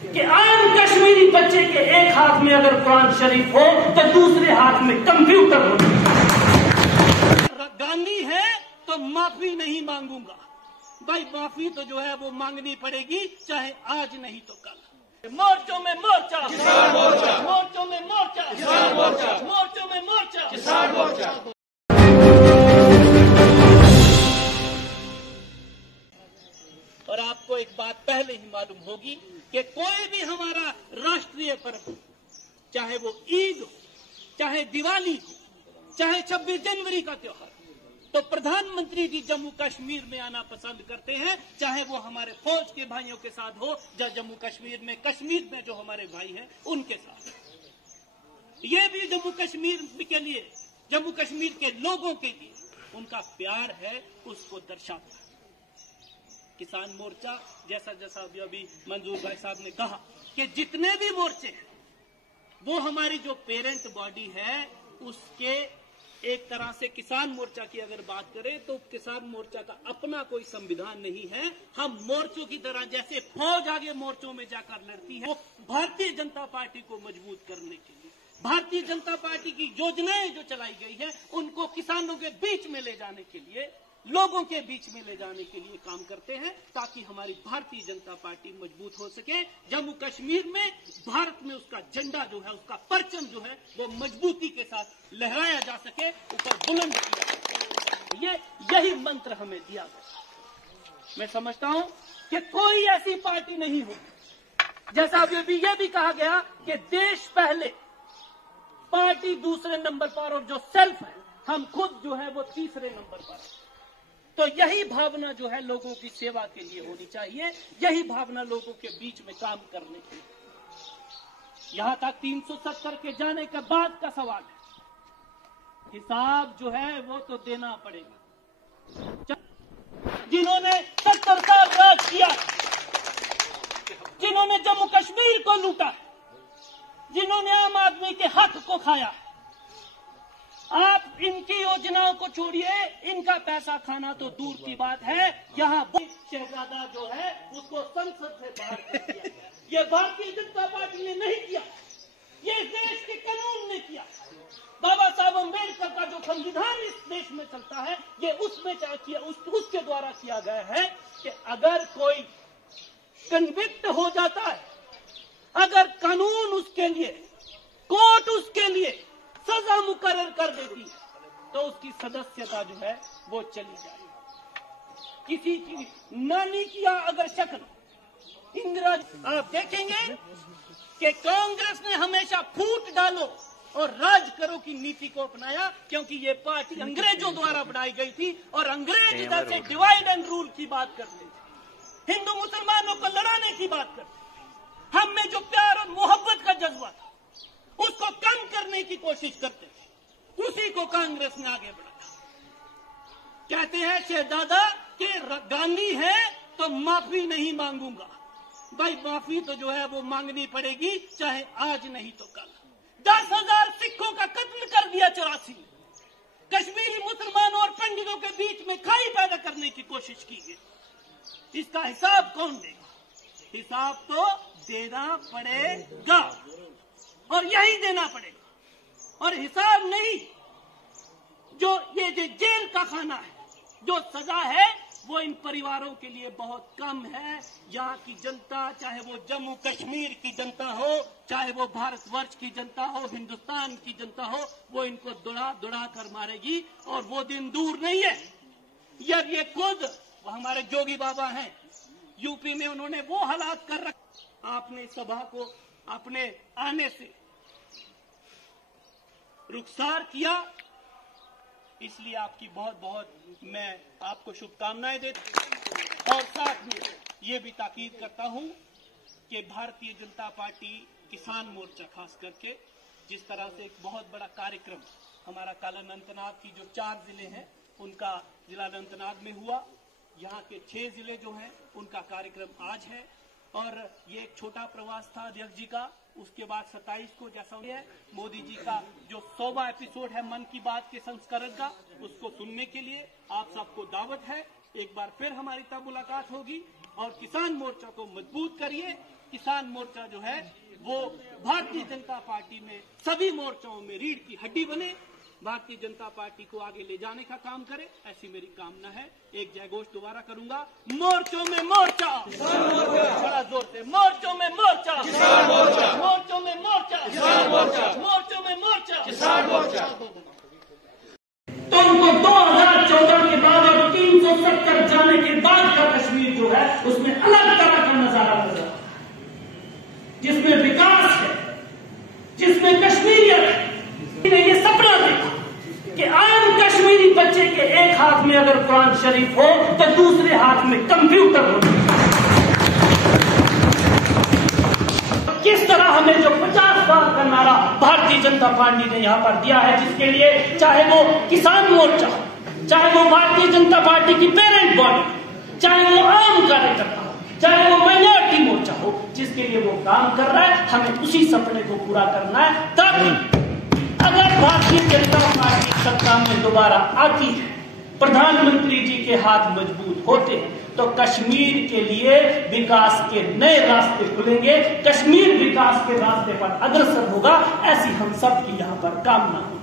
कि आम कश्मीरी बच्चे के एक हाथ में अगर कुरान शरीफ हो तो दूसरे हाथ में कंप्यूटर हो। गांधी है तो माफी नहीं मांगूंगा। भाई माफी तो जो है वो मांगनी पड़ेगी, चाहे आज नहीं तो कल। मोर्चों में मोर्चा, किसान मोर्चा, मोर्चों में मोर्चा, किसान मोर्चा, मोर्चों में मोर्चा, किसान मोर्चा। और आपको एक बात पहले ही मालूम होगी कि कोई भी हमारा राष्ट्रीय पर्व, चाहे वो ईद हो, चाहे दिवाली हो, चाहे 26 जनवरी का त्योहार, तो प्रधानमंत्री जी जम्मू कश्मीर में आना पसंद करते हैं, चाहे वो हमारे फौज के भाइयों के साथ हो या जम्मू कश्मीर में जो हमारे भाई हैं उनके साथ। ये भी जम्मू कश्मीर के लिए, जम्मू कश्मीर के लोगों के लिए उनका प्यार है, उसको दर्शाता है। किसान मोर्चा जैसा जैसा अभी मंजूर भाई साहब ने कहा कि जितने भी मोर्चे हैं वो हमारी जो पेरेंट बॉडी है उसके एक तरह से किसान मोर्चा की अगर बात करें तो किसान मोर्चा का अपना कोई संविधान नहीं है। हम मोर्चों की तरह जैसे फौज आगे मोर्चों में जाकर लड़ती है, वो भारतीय जनता पार्टी को मजबूत करने के लिए, भारतीय जनता पार्टी की योजनाएं जो चलाई गई है उनको किसानों के बीच में ले जाने के लिए, लोगों के बीच में ले जाने के लिए काम करते हैं, ताकि हमारी भारतीय जनता पार्टी मजबूत हो सके। जम्मू कश्मीर में भारत में उसका झंडा जो है, उसका परचम जो है वो मजबूती के साथ लहराया जा सके, ऊपर बुलंद किया जा सके। यही मंत्र हमें दिया गया। मैं समझता हूं कि कोई ऐसी पार्टी नहीं होगी, जैसा अभी ये भी कहा गया कि देश पहले, पार्टी दूसरे नंबर पर, और जो सेल्फ है, हम खुद जो है वो तीसरे नंबर पर। तो यही भावना जो है लोगों की सेवा के लिए होनी चाहिए, यही भावना लोगों के बीच में काम करने की। यहां तक 370 के जाने के बाद का सवाल है, हिसाब जो है वो तो देना पड़ेगा। जिन्होंने 70 साल राज किया, जिन्होंने जम्मू कश्मीर को लूटा, जिन्होंने आम आदमी के हक को खाया, आप इनकी योजनाओं को छोड़िए, इनका पैसा खाना तो दूर की बात है। यहाँ शहजादा जो है उसको संसद से बाहर कर दिया गया। ये भारतीय जनता पार्टी ने नहीं किया, ये देश के कानून ने किया। बाबा साहब अम्बेडकर का जो संविधान इस देश में चलता है, ये उसमें किया, उसके द्वारा किया गया है कि अगर कोई कन्विक्ट हो जाता है, अगर कानून उसके लिए, कोर्ट उसके लिए सजा मुकर्रर कर देती है, तो उसकी सदस्यता जो है वो चली जाएगी। किसी की नानी किया अगर शक्ल इंदिरा, आप देखेंगे कि कांग्रेस ने हमेशा फूट डालो और राज करो की नीति को अपनाया, क्योंकि ये पार्टी अंग्रेजों द्वारा बनाई गई थी और अंग्रेज इधर से डिवाइड एंड रूल की बात करते थे, हिंदू मुसलमानों को लड़ाने की बात करते। हम में जो प्यार और मोहब्बत का जज्बा था उसको कम करने की कोशिश करते थे, उसी को कांग्रेस ने आगे बढ़ाया। कहते हैं शहजादा कि गांधी है तो माफी नहीं मांगूंगा। भाई माफी तो जो है वो मांगनी पड़ेगी, चाहे आज नहीं तो कल। 10,000 सिखों का कत्ल कर दिया 84 में, कश्मीरी मुसलमानों और पंडितों के बीच में खाई पैदा करने की कोशिश की गई। इसका हिसाब कौन देगा? हिसाब तो देना पड़ेगा, और यही देना पड़ेगा। और हिसाब नहीं, जो ये जेल का खाना है, जो सजा है, वो इन परिवारों के लिए बहुत कम है। यहाँ की जनता, चाहे वो जम्मू कश्मीर की जनता हो, चाहे वो भारतवर्ष की जनता हो, हिंदुस्तान की जनता हो, वो इनको दुड़ा दुड़ा कर मारेगी, और वो दिन दूर नहीं है। यार ये खुद हमारे जोगी बाबा हैं, यूपी में उन्होंने वो हालात कर रखा। आपने सभा को अपने आने से रुखसार किया, इसलिए आपकी बहुत बहुत मैं आपको शुभकामनाएं देता हूं। और साथ में ये भी ताकीद करता हूं कि भारतीय जनता पार्टी किसान मोर्चा खास करके जिस तरह से एक बहुत बड़ा कार्यक्रम हमारा कल अनंतनाग की जो 4 जिले हैं उनका जिला अनंतनाग में हुआ, यहाँ के 6 जिले जो हैं उनका कार्यक्रम आज है। और ये एक छोटा प्रवास था अध्यक्ष जी का, उसके बाद 27 को जैसा है मोदी जी का जो 100वां एपिसोड है मन की बात के संस्करण का, उसको सुनने के लिए आप सबको दावत है। एक बार फिर हमारी तब मुलाकात होगी, और किसान मोर्चा को मजबूत करिए, किसान मोर्चा जो है वो भारतीय जनता पार्टी में सभी मोर्चाओं में रीढ़ की हड्डी बने, भारतीय जनता पार्टी को आगे ले जाने का काम करे, ऐसी मेरी कामना है। एक जयघोष दोबारा करूंगा, मोर्चों में मोर्चा, बड़ा जोर से, मोर्चों में मोर्चा, मोर्चों में मोर्चा, मोर्चों में मोर्चा। तो उनको 2014 के बाद और 370 जाने के बाद का कश्मीर जो है उसमें अलग तरह का नजारा नजर आता है, जिसमें विकास है, जिसमें कश्मीरियत है। ये सपना देखा कि आम कश्मीरी बच्चे के एक हाथ में अगर कुरान शरीफ हो तो दूसरे हाथ में कंप्यूटर हो। किस तरह हमें जो 50 बार का नारा भारतीय जनता पार्टी ने यहां पर दिया है, जिसके लिए चाहे वो किसान मोर्चा, चाहे वो भारतीय जनता पार्टी की पेरेंट बॉडी, चाहे वो आम कार्यकर्ता, चाहे वो माइनॉरिटी मोर्चा हो, जिसके लिए वो काम कर रहा है, हमें उसी सपने को पूरा करना है। ताकि अगर भारतीय जनता पार्टी सत्ता में दोबारा आती है, प्रधानमंत्री जी के हाथ मजबूत होते हैं, तो कश्मीर के लिए विकास के नए रास्ते खुलेंगे, कश्मीर विकास के रास्ते पर अग्रसर होगा, ऐसी हम सब की यहाँ पर कामना है।